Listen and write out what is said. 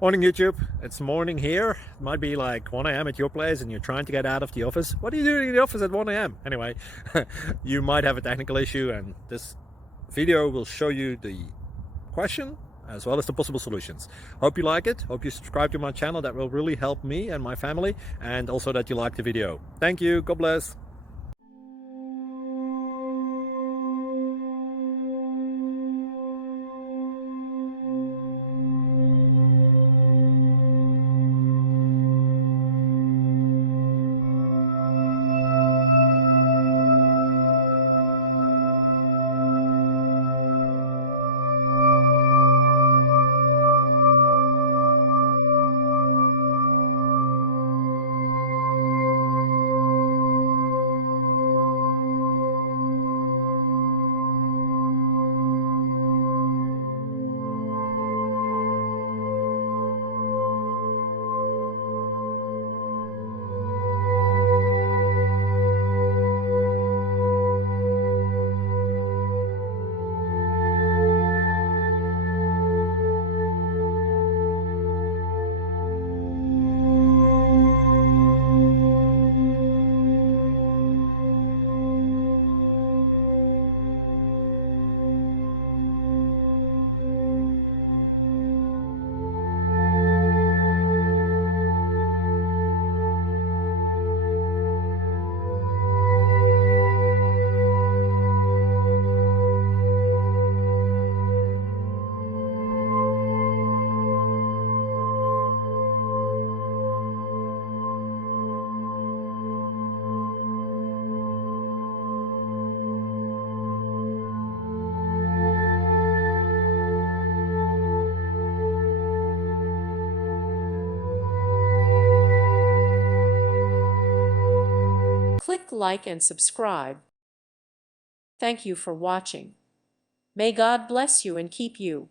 Morning YouTube, it's morning here. It might be like 1 a.m. at your place and you're trying to get out of the office. What are you doing in the office at 1 a.m.? Anyway, you might have a technical issue and this video will show you the question as well as the possible solutions. Hope you like it, hope you subscribe to my channel. That will really help me and my family, and also that you like the video. Thank you, God bless. Click like and subscribe. Thank you for watching. May God bless you and keep you.